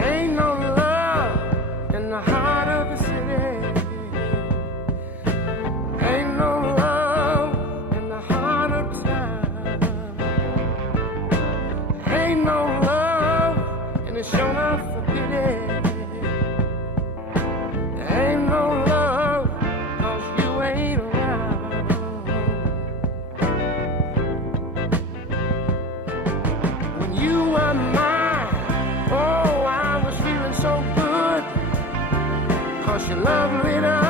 Ain't no love in the heart of the city. Ain't no love in the heart of the town. Ain't no love, and it's shown up for pity. Ain't no love, 'cause you ain't around. When you were mine, oh, I was feeling so good, 'cause your love lit up